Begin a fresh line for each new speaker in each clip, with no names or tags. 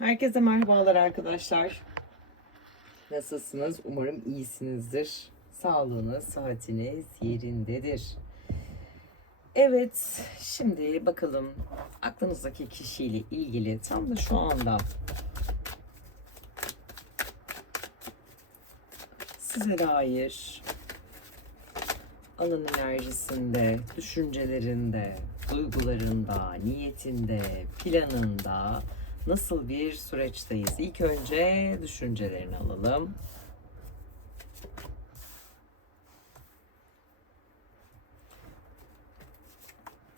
Herkese merhabalar arkadaşlar. Nasılsınız? Umarım iyisinizdir. Sağlığınız, saatiniz yerindedir. Evet, şimdi bakalım aklınızdaki kişiyle ilgili tam da şu anda size dair alan enerjisinde, düşüncelerinde, duygularında, niyetinde, planında nasıl bir süreçteyiz? İlk önce düşüncelerini alalım.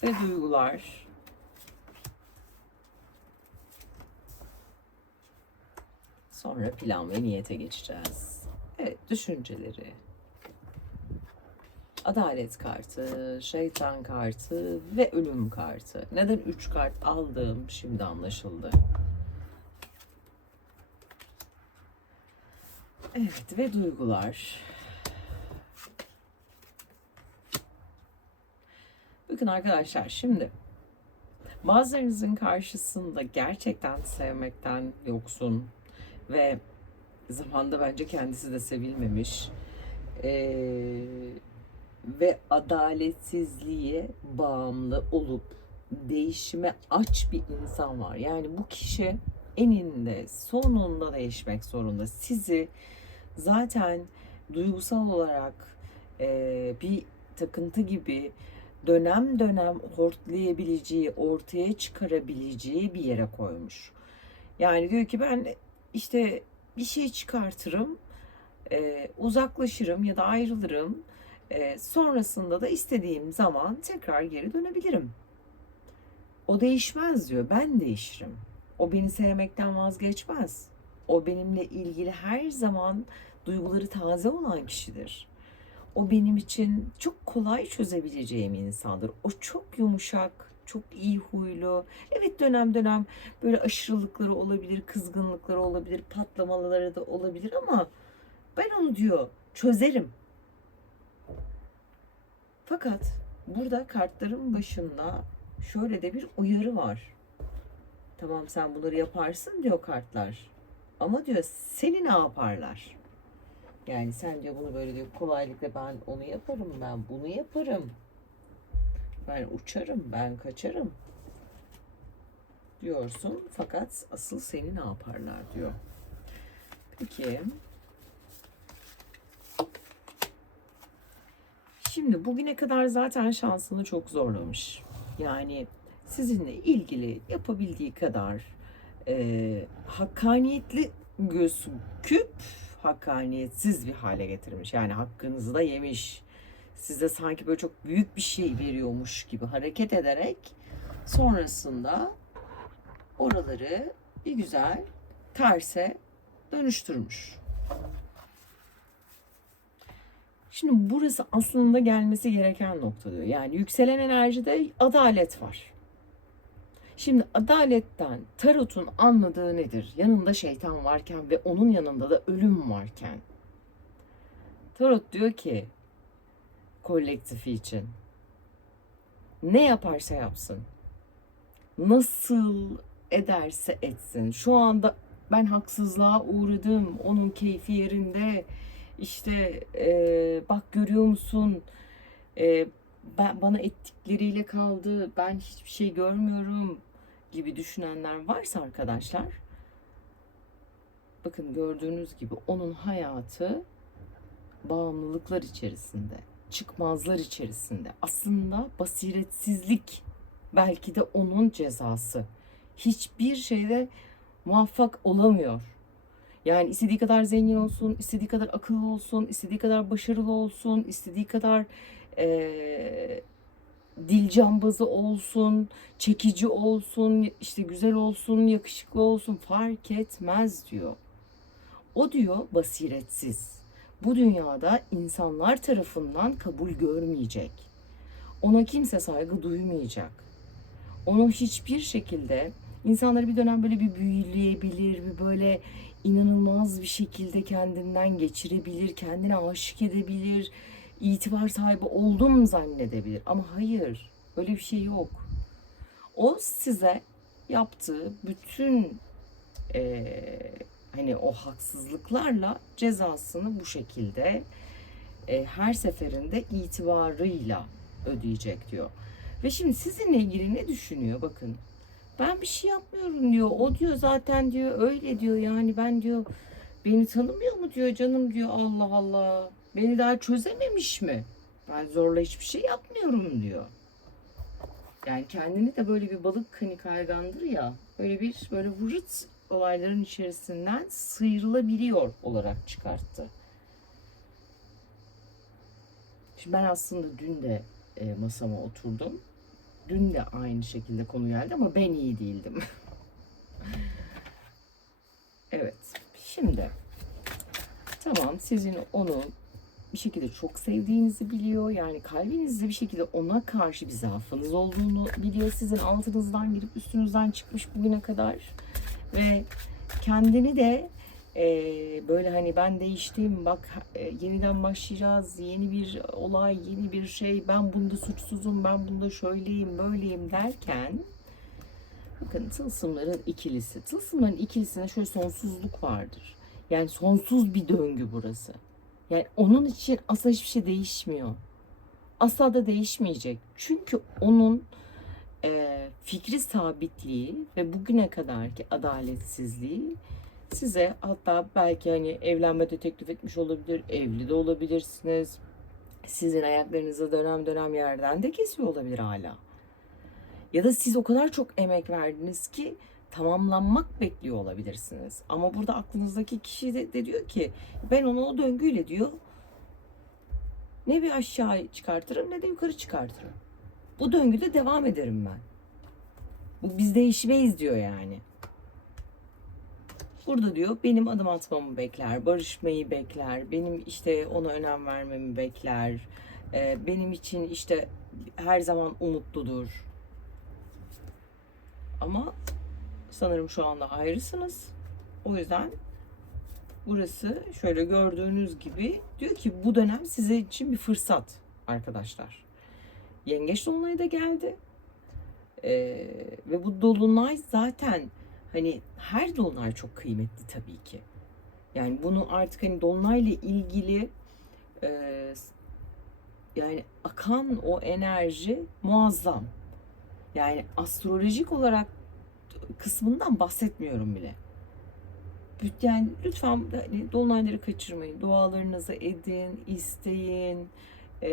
Ve duygular. Sonra plan ve niyete geçeceğiz. Evet, düşünceleri. Adalet kartı, şeytan kartı ve ölüm kartı. Neden 3 kart aldığım şimdi anlaşıldı. Evet ve duygular. Bakın arkadaşlar şimdi bazılarınızın karşısında gerçekten sevmekten yoksun ve zamanda bence kendisi de sevilmemiş ee, ve adaletsizliğe bağımlı olup değişime aç bir insan var. Yani bu kişi eninde sonunda değişmek zorunda. Sizi zaten duygusal olarak e, bir takıntı gibi dönem dönem hortlayabileceği, ortaya çıkarabileceği bir yere koymuş. Yani diyor ki ben işte bir şey çıkartırım, e, uzaklaşırım ya da ayrılırım. E, sonrasında da istediğim zaman tekrar geri dönebilirim. O değişmez diyor. Ben değişirim. O beni sevmekten vazgeçmez. O benimle ilgili her zaman duyguları taze olan kişidir. O benim için çok kolay çözebileceğim insandır. O çok yumuşak, çok iyi huylu. Evet dönem dönem böyle aşırılıkları olabilir, kızgınlıkları olabilir, patlamaları da olabilir ama ben onu diyor çözerim. Fakat burada kartların başında şöyle de bir uyarı var. Tamam sen bunları yaparsın diyor kartlar. Ama diyor seni ne yaparlar? Yani sen diyor bunu böyle diyor kolaylıkla ben onu yaparım ben bunu yaparım. Ben uçarım ben kaçarım diyorsun fakat asıl seni ne yaparlar diyor. Peki. Şimdi bugüne kadar zaten şansını çok zorlamış. Yani sizinle ilgili yapabildiği kadar e, hakkaniyetli gözüküp hakkaniyetsiz bir hale getirmiş. Yani hakkınızı da yemiş. Size sanki böyle çok büyük bir şey veriyormuş gibi hareket ederek sonrasında oraları bir güzel terse dönüştürmüş. Şimdi burası aslında gelmesi gereken nokta diyor. Yani yükselen enerjide adalet var. Şimdi adaletten tarotun anladığı nedir? Yanında şeytan varken ve onun yanında da ölüm varken. Tarot diyor ki kolektifi için ne yaparsa yapsın, nasıl ederse etsin. Şu anda ben haksızlığa uğradım, onun keyfi yerinde. İşte e, bak görüyor musun? E, ben bana ettikleriyle kaldı. Ben hiçbir şey görmüyorum gibi düşünenler varsa arkadaşlar bakın gördüğünüz gibi onun hayatı bağımlılıklar içerisinde, çıkmazlar içerisinde. Aslında basiretsizlik belki de onun cezası. Hiçbir şeyde muvaffak olamıyor. Yani istediği kadar zengin olsun, istediği kadar akıllı olsun, istediği kadar başarılı olsun, istediği kadar ee, dil cambazı olsun, çekici olsun, işte güzel olsun, yakışıklı olsun fark etmez diyor. O diyor basiretsiz. Bu dünyada insanlar tarafından kabul görmeyecek. Ona kimse saygı duymayacak. Onu hiçbir şekilde insanları bir dönem böyle bir büyüleyebilir, bir böyle inanılmaz bir şekilde kendinden geçirebilir, kendine aşık edebilir, itibar sahibi oldum zannedebilir. Ama hayır, öyle bir şey yok. O size yaptığı bütün e, hani o haksızlıklarla cezasını bu şekilde e, her seferinde itibarıyla ödeyecek diyor. Ve şimdi sizinle ilgili ne düşünüyor bakın. Ben bir şey yapmıyorum diyor. O diyor zaten diyor öyle diyor yani ben diyor beni tanımıyor mu diyor canım diyor Allah Allah. Beni daha çözememiş mi? Ben zorla hiçbir şey yapmıyorum diyor. Yani kendini de böyle bir balık hani kaygandır ya. Böyle bir böyle vırıt olayların içerisinden sıyrılabiliyor olarak çıkarttı. Şimdi ben aslında dün de e, masama oturdum. Dün de aynı şekilde konu geldi ama ben iyi değildim. evet. Şimdi tamam sizin onu bir şekilde çok sevdiğinizi biliyor. Yani kalbinizde bir şekilde ona karşı bir zaafınız olduğunu biliyor. Sizin altınızdan girip üstünüzden çıkmış bugüne kadar. Ve kendini de e, böyle hani ben değiştim bak e, yeniden başlayacağız yeni bir olay yeni bir şey ben bunda suçsuzum ben bunda şöyleyim böyleyim derken bakın tılsımların ikilisi. Tılsımların ikilisinde şöyle sonsuzluk vardır. Yani sonsuz bir döngü burası. Yani onun için asla hiçbir şey değişmiyor. Asla da değişmeyecek. Çünkü onun e, fikri sabitliği ve bugüne kadarki adaletsizliği size hatta belki hani evlenmede teklif etmiş olabilir, evli de olabilirsiniz. Sizin ayaklarınızı dönem dönem yerden de kesiyor olabilir hala. Ya da siz o kadar çok emek verdiniz ki tamamlanmak bekliyor olabilirsiniz. Ama burada aklınızdaki kişi de, de diyor ki ben onu o döngüyle diyor ne bir aşağı çıkartırım ne de yukarı çıkartırım. Bu döngüde devam ederim ben. Bu biz değişmeyiz diyor yani. Burada diyor benim adım atmamı bekler, barışmayı bekler, benim işte ona önem vermemi bekler, e, benim için işte her zaman umutludur. Ama sanırım şu anda ayrısınız. O yüzden burası şöyle gördüğünüz gibi diyor ki bu dönem size için bir fırsat arkadaşlar. Yengeç dolunayı da geldi. Ee, ve bu dolunay zaten hani her dolunay çok kıymetli tabii ki. Yani bunu artık hani dolunayla ilgili e, yani akan o enerji muazzam. Yani astrolojik olarak kısmından bahsetmiyorum bile. Yani lütfen hani dolunayları kaçırmayın. Dualarınızı edin, isteyin e,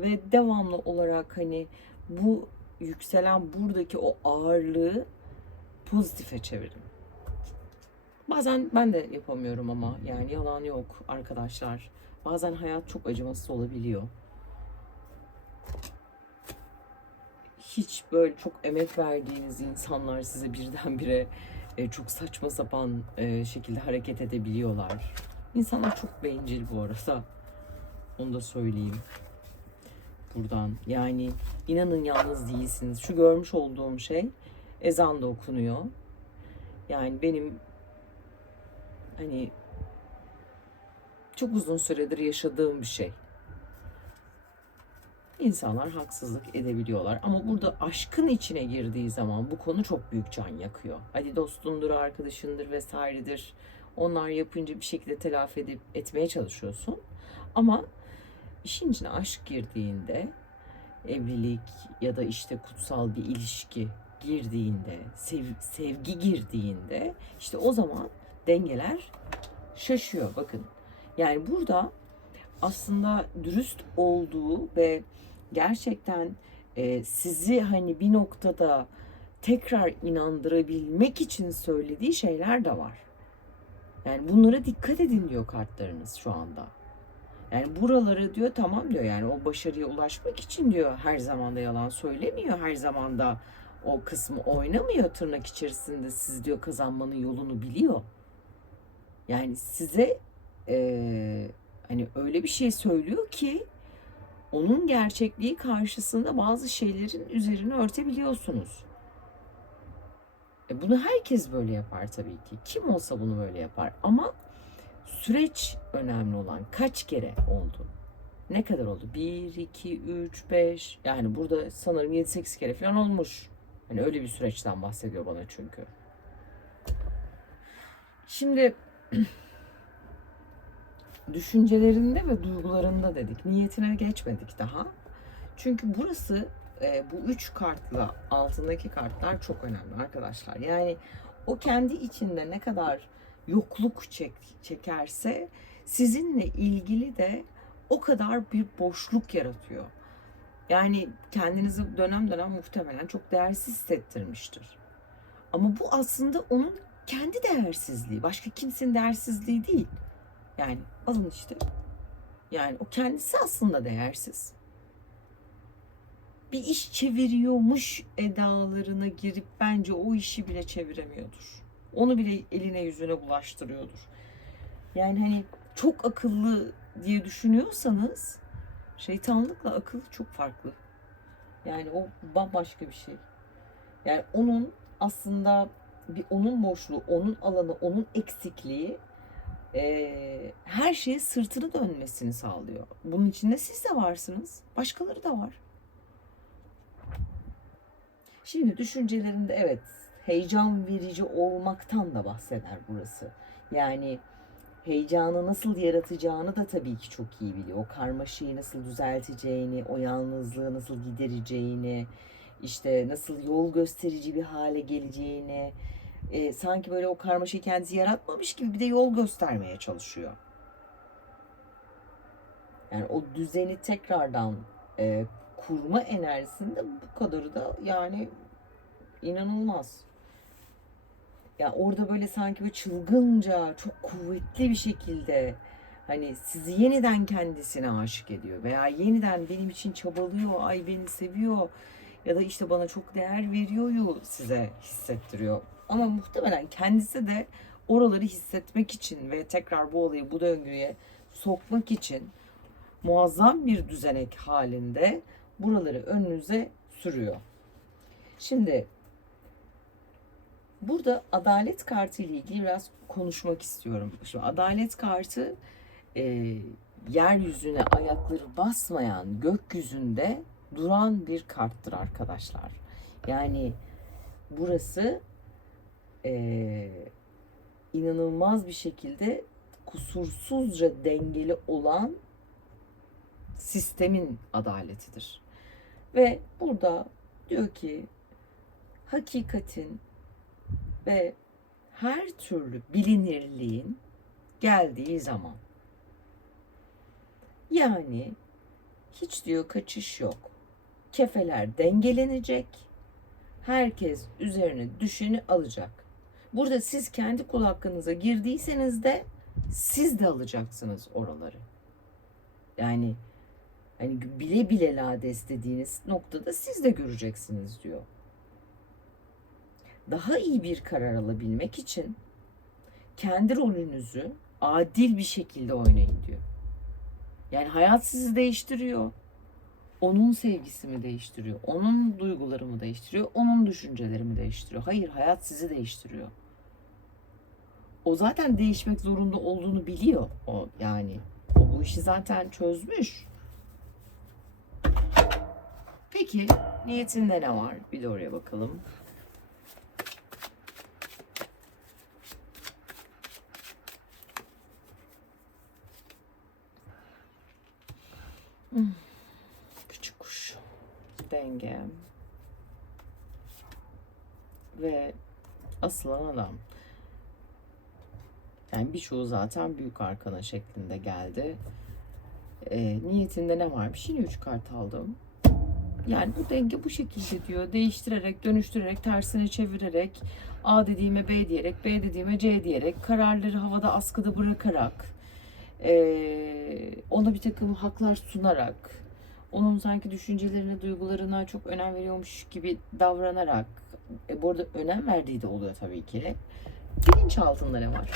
ve devamlı olarak hani bu yükselen buradaki o ağırlığı pozitife çevirin. Bazen ben de yapamıyorum ama yani yalan yok arkadaşlar. Bazen hayat çok acımasız olabiliyor. Hiç böyle çok emek verdiğiniz insanlar size birdenbire e, çok saçma sapan e, şekilde hareket edebiliyorlar. İnsanlar çok bencil bu arada. Onu da söyleyeyim. Buradan. Yani inanın yalnız değilsiniz. Şu görmüş olduğum şey ezan da okunuyor. Yani benim hani çok uzun süredir yaşadığım bir şey. İnsanlar haksızlık edebiliyorlar ama burada aşkın içine girdiği zaman bu konu çok büyük can yakıyor. Hadi dostundur, arkadaşındır vesairedir. Onlar yapınca bir şekilde telafi edip etmeye çalışıyorsun. Ama işin içine aşk girdiğinde evlilik ya da işte kutsal bir ilişki girdiğinde, sev, sevgi girdiğinde işte o zaman dengeler şaşıyor. Bakın yani burada aslında dürüst olduğu ve gerçekten e, sizi hani bir noktada tekrar inandırabilmek için söylediği şeyler de var. Yani bunlara dikkat edin diyor kartlarınız şu anda. Yani buraları diyor tamam diyor yani o başarıya ulaşmak için diyor her zaman da yalan söylemiyor. Her zaman da o kısmı oynamıyor tırnak içerisinde siz diyor kazanmanın yolunu biliyor. Yani size e, hani öyle bir şey söylüyor ki onun gerçekliği karşısında bazı şeylerin üzerine örtebiliyorsunuz. E bunu herkes böyle yapar tabii ki. Kim olsa bunu böyle yapar. Ama süreç önemli olan. Kaç kere oldu? Ne kadar oldu? 1, 2, 3, 5. Yani burada sanırım 7-8 kere falan olmuş. Hani öyle bir süreçten bahsediyor bana çünkü. Şimdi düşüncelerinde ve duygularında dedik. Niyetine geçmedik daha. Çünkü burası e, bu üç kartla altındaki kartlar çok önemli arkadaşlar. Yani o kendi içinde ne kadar yokluk çek, çekerse sizinle ilgili de o kadar bir boşluk yaratıyor. Yani kendinizi dönem dönem muhtemelen çok değersiz hissettirmiştir. Ama bu aslında onun kendi değersizliği. Başka kimsenin değersizliği değil. Yani alın işte. Yani o kendisi aslında değersiz. Bir iş çeviriyormuş edalarına girip bence o işi bile çeviremiyordur. Onu bile eline yüzüne bulaştırıyordur. Yani hani çok akıllı diye düşünüyorsanız şeytanlıkla akıl çok farklı. Yani o bambaşka bir şey. Yani onun aslında bir onun boşluğu, onun alanı, onun eksikliği eee, her şeye sırtını dönmesini sağlıyor. Bunun içinde siz de varsınız. Başkaları da var. Şimdi düşüncelerinde evet heyecan verici olmaktan da bahseder burası. Yani heyecanı nasıl yaratacağını da tabii ki çok iyi biliyor. O karmaşayı nasıl düzelteceğini, o yalnızlığı nasıl gidereceğini, işte nasıl yol gösterici bir hale geleceğini, e, sanki böyle o karmaşayı kendisi yaratmamış gibi bir de yol göstermeye çalışıyor. Yani o düzeni tekrardan e, kurma enerjisinde bu kadarı da yani inanılmaz. Ya orada böyle sanki böyle çılgınca, çok kuvvetli bir şekilde hani sizi yeniden kendisine aşık ediyor veya yeniden benim için çabalıyor, ay beni seviyor ya da işte bana çok değer veriyor size hissettiriyor. Ama muhtemelen kendisi de oraları hissetmek için ve tekrar bu olayı bu döngüye sokmak için muazzam bir düzenek halinde buraları önünüze sürüyor. Şimdi burada adalet kartı ile ilgili biraz konuşmak istiyorum. Şimdi adalet kartı e, yeryüzüne ayakları basmayan gökyüzünde duran bir karttır arkadaşlar. Yani burası e, inanılmaz bir şekilde kusursuzca dengeli olan sistemin adaletidir. Ve burada diyor ki hakikatin ve her türlü bilinirliğin geldiği zaman yani hiç diyor kaçış yok. Kefeler dengelenecek. Herkes üzerine düşeni alacak. Burada siz kendi kul hakkınıza girdiyseniz de siz de alacaksınız oraları. Yani hani bile bile lades dediğiniz noktada siz de göreceksiniz diyor. Daha iyi bir karar alabilmek için kendi rolünüzü adil bir şekilde oynayın diyor. Yani hayat sizi değiştiriyor. Onun sevgisi mi değiştiriyor? Onun duyguları mı değiştiriyor? Onun düşünceleri mi değiştiriyor? Hayır, hayat sizi değiştiriyor. O zaten değişmek zorunda olduğunu biliyor. O yani o bu işi zaten çözmüş. Peki niyetinde ne var? Bir de oraya bakalım. Denge. Ve asılan adam. Yani birçoğu zaten büyük arkana şeklinde geldi. E, niyetinde ne varmış? Yine üç kart aldım. Yani bu denge bu şekilde diyor. Değiştirerek, dönüştürerek, tersine çevirerek, A dediğime B diyerek, B dediğime C diyerek, kararları havada askıda bırakarak, e, ona bir takım haklar sunarak, onun sanki düşüncelerine, duygularına çok önem veriyormuş gibi davranarak, e, bu arada önem verdiği de oluyor tabii ki. Bilinç altında ne var?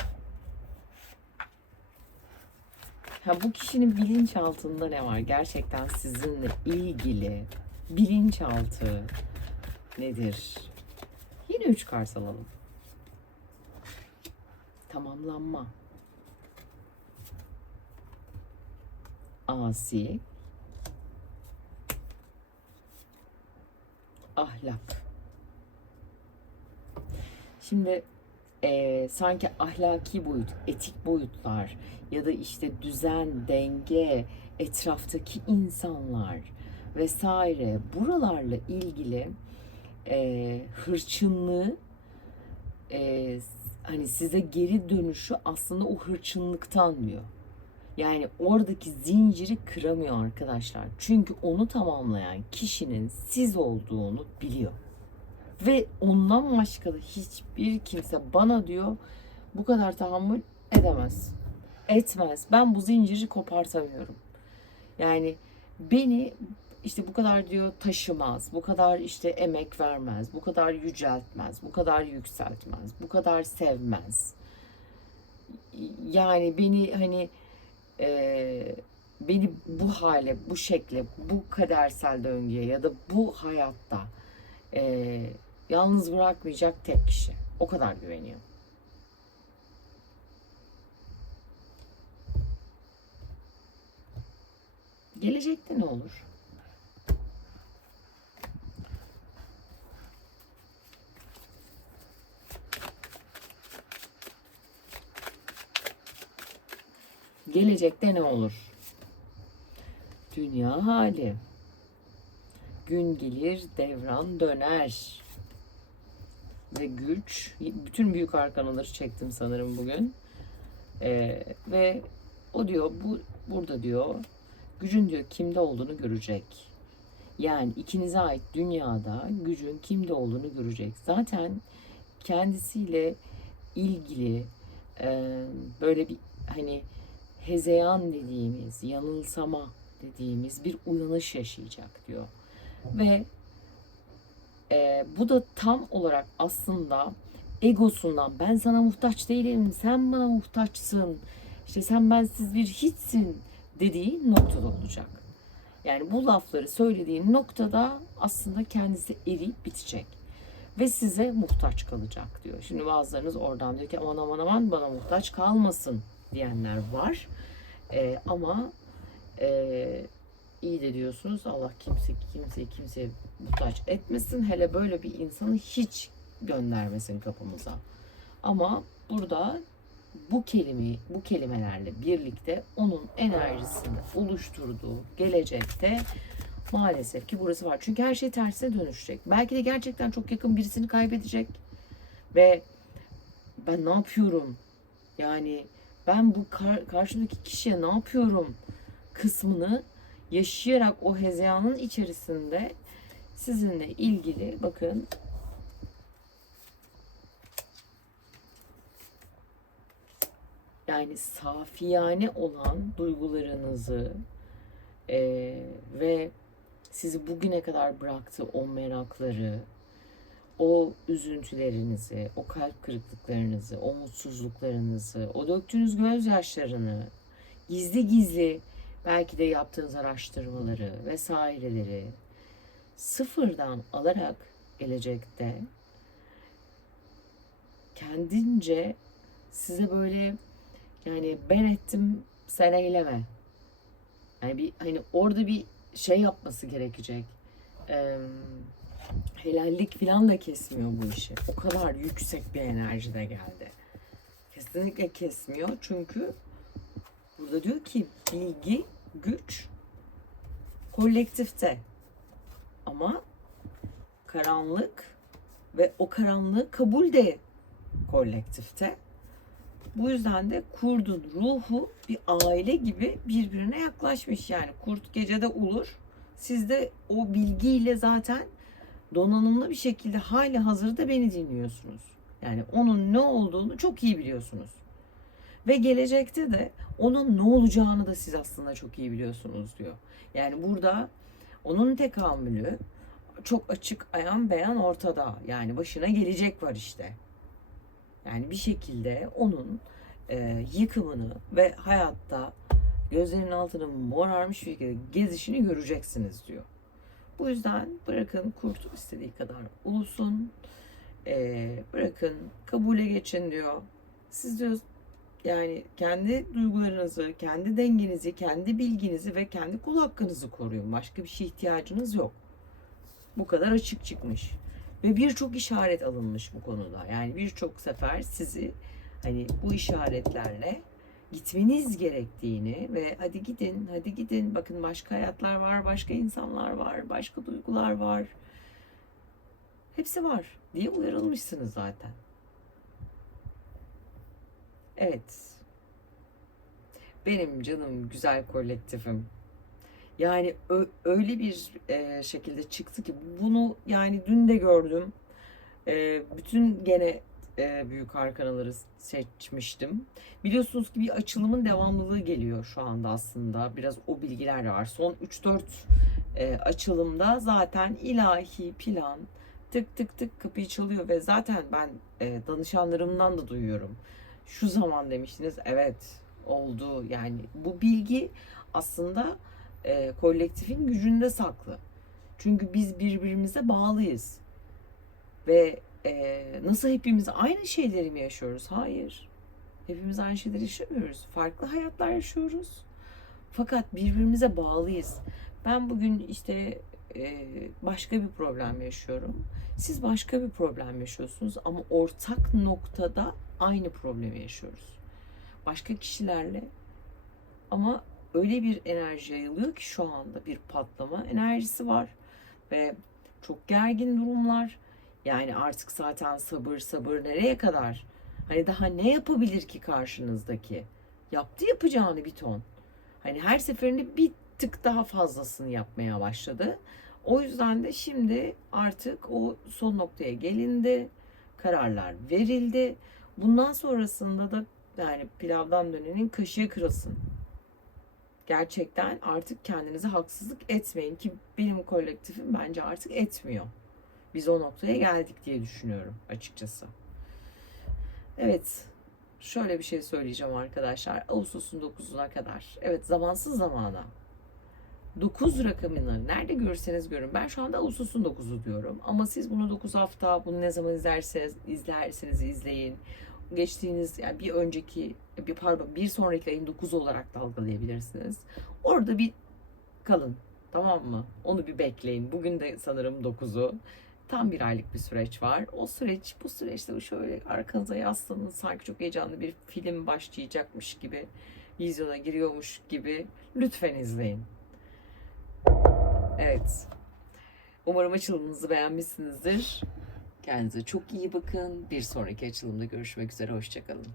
Ha, bu kişinin bilinç altında ne var? Gerçekten sizinle ilgili bilinçaltı nedir? Yine üç kart alalım. Tamamlanma. Asi. Ahlak. Şimdi e, sanki ahlaki boyut, etik boyutlar ya da işte düzen, denge, etraftaki insanlar vesaire buralarla ilgili e, hırçınlığı e, hani size geri dönüşü aslında o hırçınlıktan diyor. Yani oradaki zinciri kıramıyor arkadaşlar. Çünkü onu tamamlayan kişinin siz olduğunu biliyor. Ve ondan başka da hiçbir kimse bana diyor bu kadar tahammül edemez. Etmez. Ben bu zinciri kopartamıyorum. Yani beni işte bu kadar diyor taşımaz, bu kadar işte emek vermez, bu kadar yüceltmez, bu kadar yükseltmez, bu kadar sevmez. Yani beni hani e, beni bu hale, bu şekle, bu kadersel döngüye ya da bu hayatta e, yalnız bırakmayacak tek kişi. O kadar güveniyor. Gelecekte ne olur? Gelecekte ne olur? Dünya hali. Gün gelir, devran döner. Ve güç. Bütün büyük arkanaları çektim sanırım bugün. Ee, ve o diyor, bu burada diyor, gücün diyor kimde olduğunu görecek. Yani ikinize ait dünyada gücün kimde olduğunu görecek. Zaten kendisiyle ilgili e, böyle bir hani hezeyan dediğimiz, yanılsama dediğimiz bir uyanış yaşayacak diyor. Ve e, bu da tam olarak aslında egosundan ben sana muhtaç değilim, sen bana muhtaçsın, işte sen bensiz bir hiçsin dediği noktada olacak. Yani bu lafları söylediği noktada aslında kendisi eriyip bitecek. Ve size muhtaç kalacak diyor. Şimdi bazılarınız oradan diyor ki aman aman aman bana muhtaç kalmasın diyenler var. Ee, ama e, iyi de diyorsunuz Allah kimse kimse kimseye muhtaç etmesin. Hele böyle bir insanı hiç göndermesin kapımıza. Ama burada bu kelimeyi, bu kelimelerle birlikte onun enerjisini oluşturduğu gelecekte maalesef ki burası var. Çünkü her şey tersine dönüşecek. Belki de gerçekten çok yakın birisini kaybedecek. Ve ben ne yapıyorum? Yani ben bu kar, karşımdaki kişiye ne yapıyorum kısmını yaşayarak o hezeyanın içerisinde sizinle ilgili bakın. Yani safiyane olan duygularınızı e, ve sizi bugüne kadar bıraktığı o merakları, o üzüntülerinizi, o kalp kırıklıklarınızı, o mutsuzluklarınızı, o döktüğünüz gözyaşlarını, gizli gizli belki de yaptığınız araştırmaları vesaireleri sıfırdan alarak gelecekte kendince size böyle yani ben ettim sen eyleme. Yani bir hani orada bir şey yapması gerekecek. Ee, helallik falan da kesmiyor bu işi. O kadar yüksek bir enerjide geldi. Kesinlikle kesmiyor çünkü burada diyor ki bilgi, güç kolektifte. Ama karanlık ve o karanlığı kabul de kolektifte. Bu yüzden de kurdun ruhu bir aile gibi birbirine yaklaşmış yani. Kurt gecede ulur. Siz de o bilgiyle zaten donanımlı bir şekilde hali hazırda beni dinliyorsunuz. Yani onun ne olduğunu çok iyi biliyorsunuz. Ve gelecekte de onun ne olacağını da siz aslında çok iyi biliyorsunuz diyor. Yani burada onun tekamülü çok açık ayan beyan ortada. Yani başına gelecek var işte. Yani bir şekilde onun e, yıkımını ve hayatta gözlerinin altını morarmış bir şekilde gezişini göreceksiniz diyor. Bu yüzden bırakın kurt istediği kadar ulusun. E, bırakın kabule geçin diyor. Siz diyor yani kendi duygularınızı, kendi dengenizi, kendi bilginizi ve kendi kul hakkınızı koruyun. Başka bir şey ihtiyacınız yok. Bu kadar açık çıkmış. Ve birçok işaret alınmış bu konuda. Yani birçok sefer sizi hani bu işaretlerle gitmeniz gerektiğini ve hadi gidin, hadi gidin. Bakın başka hayatlar var, başka insanlar var, başka duygular var. Hepsi var diye uyarılmışsınız zaten. Evet. Benim canım güzel kolektifim. Yani öyle bir e, şekilde çıktı ki bunu yani dün de gördüm. E, bütün gene e, büyük arkanaları seçmiştim. Biliyorsunuz ki bir açılımın devamlılığı geliyor şu anda aslında. Biraz o bilgiler var. Son 3-4 e, açılımda zaten ilahi plan tık tık tık kapıyı çalıyor ve zaten ben e, danışanlarımdan da duyuyorum. Şu zaman demiştiniz evet oldu yani bu bilgi aslında e, kolektifin gücünde saklı. Çünkü biz birbirimize bağlıyız. Ve e, nasıl hepimiz aynı şeyleri mi yaşıyoruz? Hayır. Hepimiz aynı şeyleri yaşamıyoruz. Farklı hayatlar yaşıyoruz. Fakat birbirimize bağlıyız. Ben bugün işte e, başka bir problem yaşıyorum. Siz başka bir problem yaşıyorsunuz ama ortak noktada aynı problemi yaşıyoruz. Başka kişilerle ama öyle bir enerji yayılıyor ki şu anda bir patlama enerjisi var ve çok gergin durumlar. Yani artık zaten sabır sabır nereye kadar? Hani daha ne yapabilir ki karşınızdaki? Yaptı yapacağını bir ton. Hani her seferinde bir tık daha fazlasını yapmaya başladı. O yüzden de şimdi artık o son noktaya gelindi. Kararlar verildi. Bundan sonrasında da yani pilavdan dönenin kaşığı kırılsın gerçekten artık kendinize haksızlık etmeyin ki benim kolektifim bence artık etmiyor. Biz o noktaya geldik diye düşünüyorum açıkçası. Evet. Şöyle bir şey söyleyeceğim arkadaşlar. Ağustos'un 9'una kadar. Evet zamansız zamana. 9 rakamını nerede görürseniz görün. Ben şu anda Ağustos'un 9'u diyorum. Ama siz bunu 9 hafta, bunu ne zaman izlerseniz, izlerseniz izleyin. Geçtiğiniz yani bir önceki bir pardon bir sonraki ayın 9 olarak da algılayabilirsiniz. Orada bir kalın. Tamam mı? Onu bir bekleyin. Bugün de sanırım 9'u. Tam bir aylık bir süreç var. O süreç, bu süreçte şöyle arkanıza yaslanın. Sanki çok heyecanlı bir film başlayacakmış gibi, vizyona giriyormuş gibi lütfen izleyin. Evet. Umarım açılımınızı beğenmişsinizdir. Kendinize çok iyi bakın. Bir sonraki açılımda görüşmek üzere. Hoşçakalın.